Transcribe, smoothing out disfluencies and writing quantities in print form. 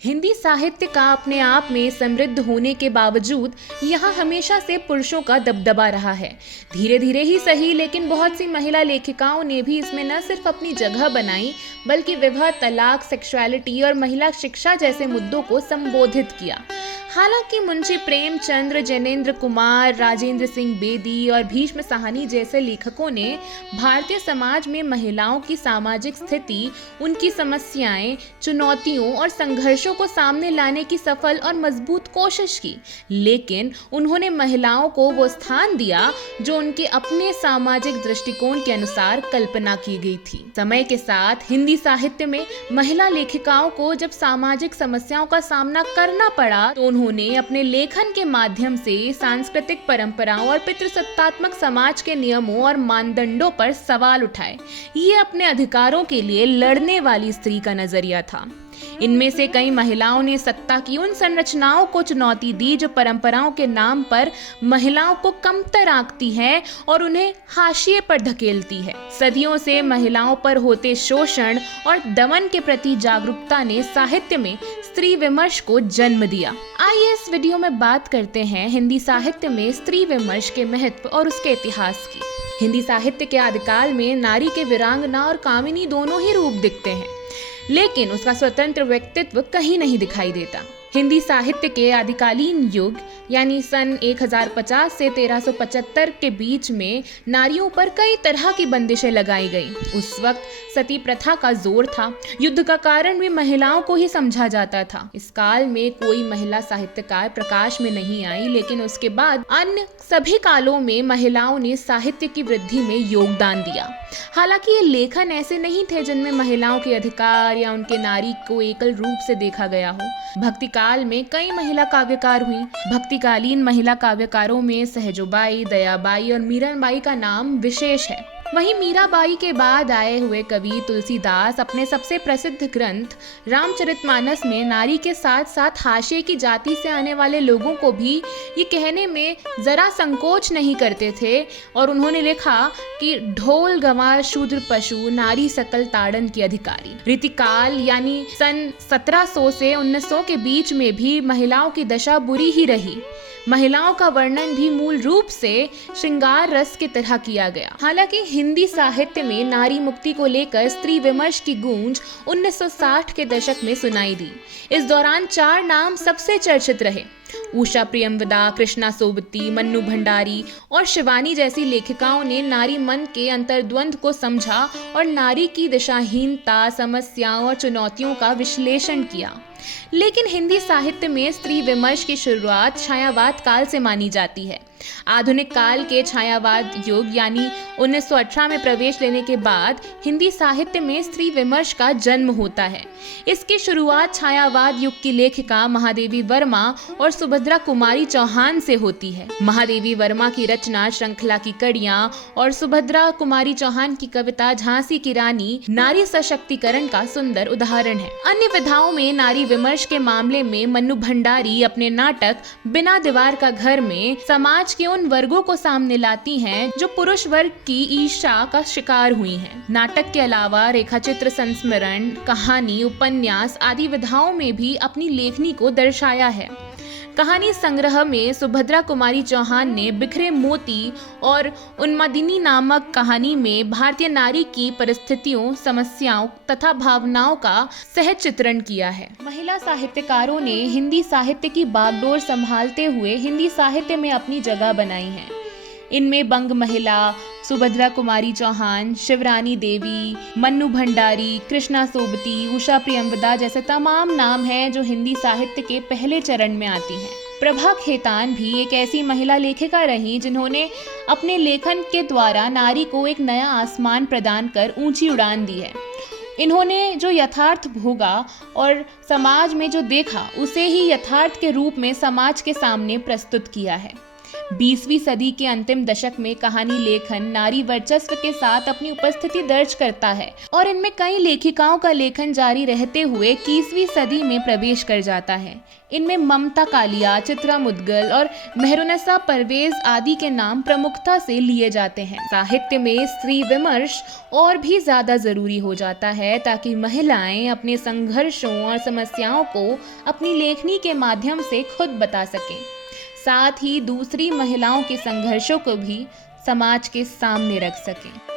हिंदी साहित्य का अपने आप में समृद्ध होने के बावजूद यहाँ हमेशा से पुरुषों का दबदबा रहा है। धीरे धीरे ही सही, लेकिन बहुत सी महिला लेखिकाओं ने भी इसमें न सिर्फ अपनी जगह बनाई, बल्कि विवाह, तलाक, सेक्सुअलिटी और महिला शिक्षा जैसे मुद्दों को संबोधित किया। हालांकि मुंशी प्रेमचंद्र, जैनेन्द्र कुमार, राजेंद्र सिंह बेदी और भीष्म साहनी जैसे लेखकों ने भारतीय समाज में महिलाओं की सामाजिक स्थिति, उनकी समस्याएं, चुनौतियों और संघर्षों को सामने लाने की सफल और मजबूत कोशिश की, लेकिन उन्होंने महिलाओं को वो स्थान दिया जो उनके अपने सामाजिक दृष्टिकोण के अनुसार कल्पना की गई थी। समय के साथ हिंदी साहित्य में महिला लेखिकाओं को जब सामाजिक समस्याओं का सामना करना पड़ा तो उन्होंने अपने लेखन के माध्यम से सांस्कृतिक परंपराओं और पितृसत्तात्मक समाज के नियमों और मानदंडों पर सवाल उठाए। ये अपने अधिकारों के लिए लड़ने वाली स्त्री का नजरिया था। इनमें से कई महिलाओं ने सत्ता की उन संरचनाओं को चुनौती दी जो परंपराओं के नाम पर महिलाओं को कमतर आंकती है और उन्हें हाशिए पर धकेलती है। सदियों से महिलाओं पर होते शोषण और दमन के प्रति जागरूकता ने साहित्य में स्त्री विमर्श को जन्म दिया। आइए इस वीडियो में बात करते हैं हिंदी साहित्य में स्त्री विमर्श के महत्व और उसके इतिहास की। हिंदी साहित्य के आदिकाल में नारी के वीरांगना और कामिनी दोनों ही रूप दिखते हैं, लेकिन उसका स्वतंत्र व्यक्तित्व कहीं नहीं दिखाई देता। हिंदी साहित्य के आदिकालीन युग यानी सन 1050 से 1375 के बीच में नारियों पर कई तरह की बंदिशें लगाई गईं। उस वक्त सती प्रथा का जोर था। युद्ध का कारण भी महिलाओं को ही समझा जाता था। इस काल में कोई महिला साहित्यकार प्रकाश में नहीं आई, लेकिन उसके बाद अन्य सभी कालों में महिलाओं ने साहित्य की वृद्धि में योगदान दिया। हालांकि ये लेखन ऐसे नहीं थे जिनमें महिलाओं के अधिकार या उनके नारी को एकल रूप से देखा गया हो। भक्ति काल में कई महिला काव्यकार हुई। भक्तिकालीन महिला काव्यकारों में सहजोबाई, दयाबाई और मीराबाई का नाम विशेष है। वहीं मीराबाई के बाद आए हुए कवि तुलसीदास अपने सबसे प्रसिद्ध ग्रंथ रामचरितमानस में नारी के साथ साथ हाशिए की जाति से आने वाले लोगों को भी ये कहने में जरा संकोच नहीं करते थे, और उन्होंने लिखा कि ढोल गंवार शूद्र पशु, नारी सकल ताड़न की अधिकारी। रीतिकाल यानी सन 1700 से 1900 के बीच में भी महिलाओं की दशा बुरी ही रही। महिलाओं का वर्णन भी मूल रूप से श्रृंगार रस की तरह किया गया। हालांकि हिंदी साहित्य में नारी मुक्ति को लेकर स्त्री विमर्श की गूंज 1960 के दशक में सुनाई दी। इस दौरान 4 नाम सबसे चर्चित रहे: उषा प्रियंवदा, कृष्णा सोबती, मन्नू भंडारी और शिवानी जैसी लेखिकाओं ने नारी मन के अंतर्द्वंद को समझा और नारी की दिशाहीनता, समस्याओं और चुनौतियों का विश्लेषण किया। लेकिन हिंदी साहित्य में स्त्री विमर्श की शुरुआत छायावाद काल से मानी जाती है। आधुनिक काल के छायावाद युग यानी 1918 में प्रवेश लेने के बाद हिंदी साहित्य में स्त्री विमर्श का जन्म होता है। इसकी शुरुआत छायावाद युग की लेखिका महादेवी वर्मा और सुभद्रा कुमारी चौहान से होती है। महादेवी वर्मा की रचना श्रृंखला की कड़ियां और सुभद्रा कुमारी चौहान की कविता झांसी की रानी नारी सशक्तिकरण का सुंदर उदाहरण है। अन्य विधाओं में नारी विमर्श के मामले में मन्नू भंडारी अपने नाटक बिना दीवार का घर में समाज के उन वर्गों को सामने लाती हैं जो पुरुष वर्ग की ईर्ष्या का शिकार हुई हैं। नाटक के अलावा रेखाचित्र, संस्मरण, कहानी, उपन्यास आदि विधाओं में भी अपनी लेखनी को दर्शाया है। कहानी संग्रह में सुभद्रा कुमारी चौहान ने बिखरे मोती और उन्मादिनी नामक कहानी में भारतीय नारी की परिस्थितियों, समस्याओं तथा भावनाओं का सहज चित्रण किया है। महिला साहित्यकारों ने हिंदी साहित्य की बागडोर संभालते हुए हिंदी साहित्य में अपनी जगह बनाई है। इनमें बंग महिला, सुभद्रा कुमारी चौहान, शिवरानी देवी, मन्नू भंडारी, कृष्णा सोबती, उषा प्रियंवदा जैसे तमाम नाम हैं जो हिंदी साहित्य के पहले चरण में आती हैं। प्रभा खेतान भी एक ऐसी महिला लेखिका रही जिन्होंने अपने लेखन के द्वारा नारी को एक नया आसमान प्रदान कर ऊंची उड़ान दी है। इन्होंने जो यथार्थ भोगा और समाज में जो देखा उसे ही यथार्थ के रूप में समाज के सामने प्रस्तुत किया है। 20वीं सदी के अंतिम दशक में कहानी लेखन नारी वर्चस्व के साथ अपनी उपस्थिति दर्ज करता है और इनमें कई लेखिकाओं का लेखन जारी रहते हुए 21वीं सदी में प्रवेश कर जाता है। इनमें ममता कालिया, चित्रा मुदगल और मेहरुन्निसा परवेज आदि के नाम प्रमुखता से लिए जाते हैं। साहित्य में स्त्री विमर्श और भी ज्यादा जरूरी हो जाता है ताकि महिलाएं अपने संघर्षों और समस्याओं को अपनी लेखनी के माध्यम से खुद बता सकें, साथ ही दूसरी महिलाओं के संघर्षों को भी समाज के सामने रख सकें।